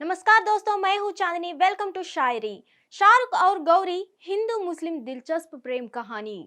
नमस्कार दोस्तों, मैं हूं चांदनी। वेलकम टू शायरी। शाहरुख और गौरी, हिंदू मुस्लिम दिलचस्प प्रेम कहानी।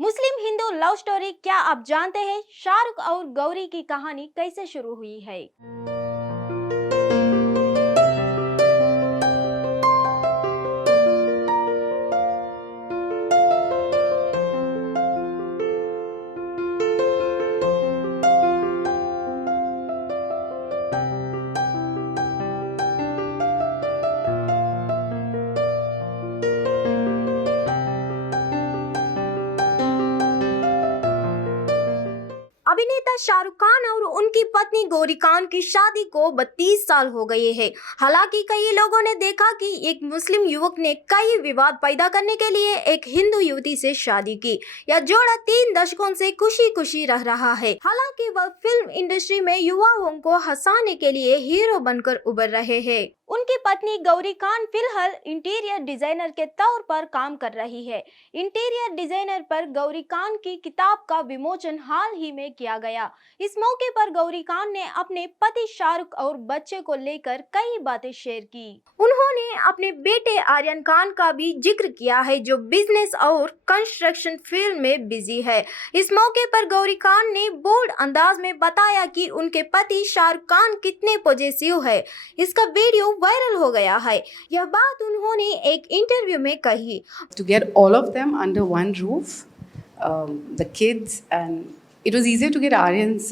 मुस्लिम हिंदू लव स्टोरी, क्या आप जानते हैं शाहरुख और गौरी की कहानी कैसे शुरू हुई है? अभिनेता शाहरुख खान और उनकी पत्नी गौरी खान की शादी को 32 साल हो गए हैं। हालांकि कई लोगों ने देखा कि एक मुस्लिम युवक ने कई विवाद पैदा करने के लिए एक हिंदू युवती से शादी की। यह जोड़ा 3 दशकों से खुशी खुशी रह रहा है। हालांकि वह फिल्म इंडस्ट्री में युवाओं को हंसाने के लिए हीरो बनकर उभर रहे हैं। उनकी पत्नी गौरी खान फिलहाल इंटीरियर डिजाइनर के तौर पर काम कर रही है। इंटीरियर डिजाइनर पर गौरी खान की किताब का विमोचन हाल ही में किया गया। इस मौके पर गौरी खान ने अपने पति शाहरुख और बच्चे को लेकर कई बातें शेयर की। उन्होंने अपने बेटे आर्यन खान का भी जिक्र किया है, जो बिजनेस और कंस्ट्रक्शन फील्ड में बिजी है। इस मौके पर गौरी खान ने बोल्ड अंदाज में बताया कि उनके पति शाहरुख खान कितने पॉजिटिव है। इसका वीडियो वायरल हो गया है। यह बात उन्होंने एक इंटरव्यू में कही। To get all of them under one roof, the kids, and it was easier to get Aryan's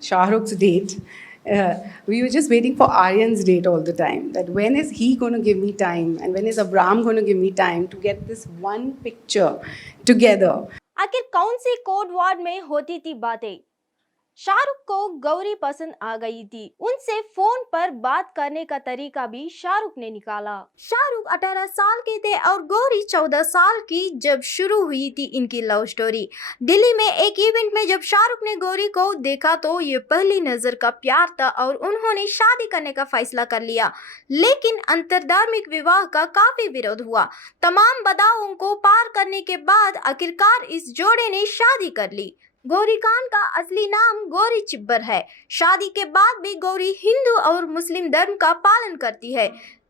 Shah Rukh's date. We were just waiting for Aryan's date all the time. That when is he going to give me time, and when is Abram going to give me time to get this one picture together? आखिर कौन C code word में होती थी बातें? शाहरुख को गौरी पसंद आ गई थी। उनसे फोन पर बात करने का तरीका भी शाहरुख ने निकाला। शाहरुख 18 साल के थे और गौरी 14 साल की जब शुरू हुई थी इनकी लव स्टोरी। दिल्ली में एक इवेंट में जब शाहरुख ने गौरी को देखा तो ये पहली नजर का प्यार था और उन्होंने शादी करने का फैसला कर लिया। लेकिन अंतर्धार्मिक विवाह का काफी विरोध हुआ। तमाम बाधाओं को पार करने के बाद आखिरकार इस जोड़े ने शादी कर ली। गौरी खान का असली नाम गौरी चिब्बर है। शादी के बाद भी गौरी हिंदू और मुस्लिम धर्म का पालन करती है।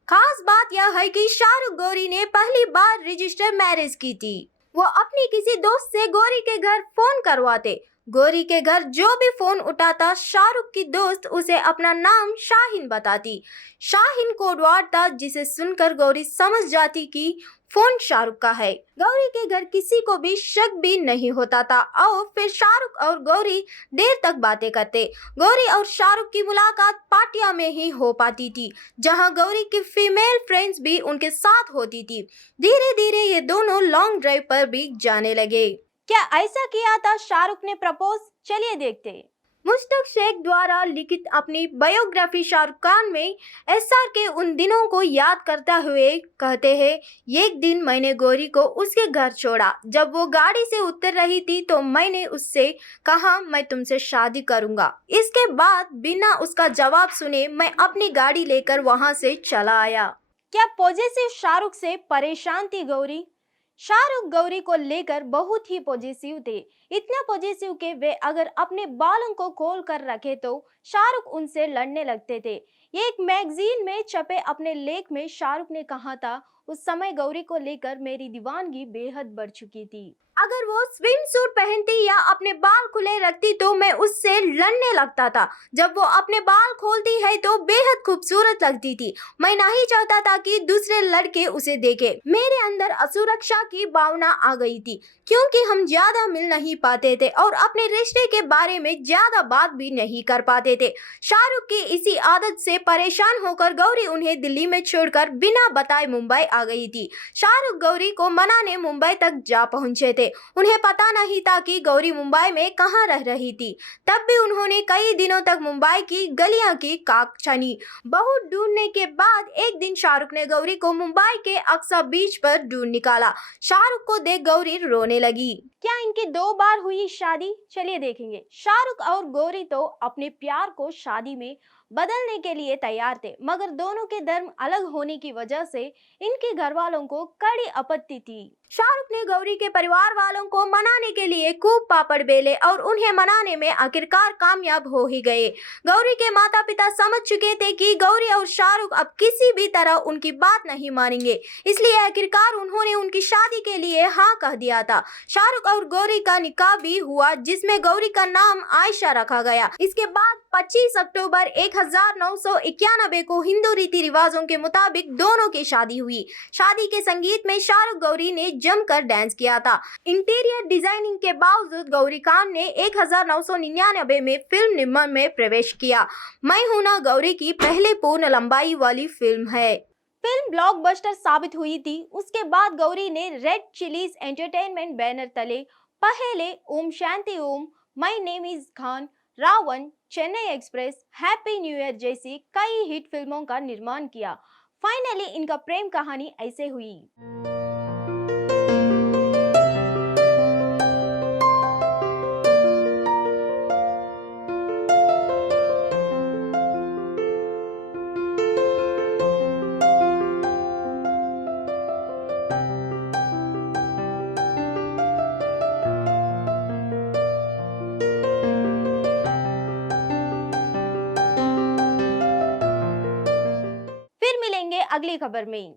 खास बात यह है कि शाहरुख गौरी ने पहली बार रजिस्टर मैरिज की थी। वो अपनी किसी दोस्त से गौरी के घर फोन करवाते। गौरी के घर जो भी फोन उठाता, शाहरुख की दोस्त उसे अपना नाम शाहीन बताती। शाहीन कोडवर्ड था जिसे सुनकर गौरी समझ जाती कि फोन शाहरुख का है। गौरी के घर किसी को भी शक भी नहीं होता था और फिर शाहरुख और गौरी देर तक बातें करते। गौरी और शाहरुख की मुलाकात पार्टियां में ही हो पाती थी, जहां गौरी की फीमेल फ्रेंड्स भी उनके साथ होती थी। धीरे धीरे ये दोनों लॉन्ग ड्राइव पर भी जाने लगे। क्या ऐसा किया था शाहरुख ने प्रपोज? चलिए देखते हैं। मुश्ताक शेख द्वारा लिखित अपनी बायोग्राफी शाहरुख खान में एसआर के उन दिनों को याद करते हुए कहते हैं, एक दिन मैंने गौरी को उसके घर छोड़ा। जब वो गाड़ी से उतर रही थी तो मैंने उससे कहा, मैं तुमसे शादी करूंगा। इसके बाद बिना उसका जवाब सुने मैं अपनी गाड़ी लेकर वहां से चला आया। क्या पॉजिटिव शाहरुख से परेशान थी गौरी? शाहरुख गौरी को लेकर बहुत ही पॉजिटिव थे। इतना पॉजिटिव कि वे अगर अपने बालों को खोल कर रखे तो शाहरुख उनसे लड़ने लगते थे। ये एक मैगजीन में छपे अपने लेख में शाहरुख ने कहा था, उस समय गौरी को लेकर मेरी दीवानगी बेहद बढ़ चुकी थी। अगर वो स्विम सूट पहनती या अपने बाल खुले रखती तो मैं उससे लड़ने लगता था। जब वो अपने बाल खोलती है तो बेहद खूबसूरत लगती थी। मैं नहीं चाहता था कि दूसरे लड़के उसे देखे। मेरे अंदर असुरक्षा की भावना आ गई थी, क्योंकि हम ज्यादा मिल नहीं पाते थे और अपने रिश्ते के बारे में ज्यादा बात भी नहीं कर पाते थे। शाहरुख की इसी आदत से परेशान होकर गौरी उन्हें दिल्ली में छोड़कर बिना बताए मुंबई आ गई थी। शाहरुख गौरी को मनाने मुंबई तक जा पहुंचे थे। उन्हें पता नहीं था कि गौरी मुंबई में कहां रह रही थी। तब भी उन्होंने कई दिनों तक मुंबई की गलियां की काक छानी। बहुत ढूंढने के बाद एक दिन शाहरुख ने गौरी को मुंबई के अक्सा बीच पर ढूंढ निकाला। शाहरुख को देख गौरी रोने लगी। क्या इनकी 2 बार हुई शादी? चलिए देखेंगे। शाहरुख और गौरी तो अपने प्यार को शादी में बदलने के लिए तैयार थे, मगर दोनों के धर्म अलग होने की वजह से इनके घर वालों को कड़ी आपत्ति थी। शाहरुख ने गौरी के परिवार वालों को मनाने के लिए खूब पापड़ बेले और उन्हें मनाने में आखिरकार कामयाब हो ही गए। गौरी के माता पिता समझ चुके थे कि गौरी और शाहरुख अब किसी भी तरह उनकी बात नहीं मानेंगे, इसलिए आखिरकार उन्होंने उनकी शादी के लिए हाँ कह दिया था। शाहरुख और गौरी का निकाह भी हुआ, जिसमें गौरी का नाम आयशा रखा गया। इसके बाद 25 अक्टूबर 1991 को हिंदू रीति रिवाजों के मुताबिक दोनों की शादी हुई। शादी के संगीत में शाहरुख गौरी ने जमकर डांस किया था। इंटीरियर डिजाइनिंग के बावजूद गौरी खान ने 1999 में फिल्म निर्माण में प्रवेश किया। मैं हूं ना गौरी की पहले पूर्ण लंबाई वाली फिल्म है। फिल्म ब्लॉकबस्टर साबित हुई थी। उसके बाद गौरी ने रेड चिलीज एंटरटेनमेंट बैनर तले पहले Om Shanti Om, my name is Khan, Ravan, Chennai express, happy new year जैसी कई हिट फिल्मों का निर्माण किया। फाइनली इनका प्रेम कहानी ऐसे हुई। फिर मिलेंगे अगली खबर में।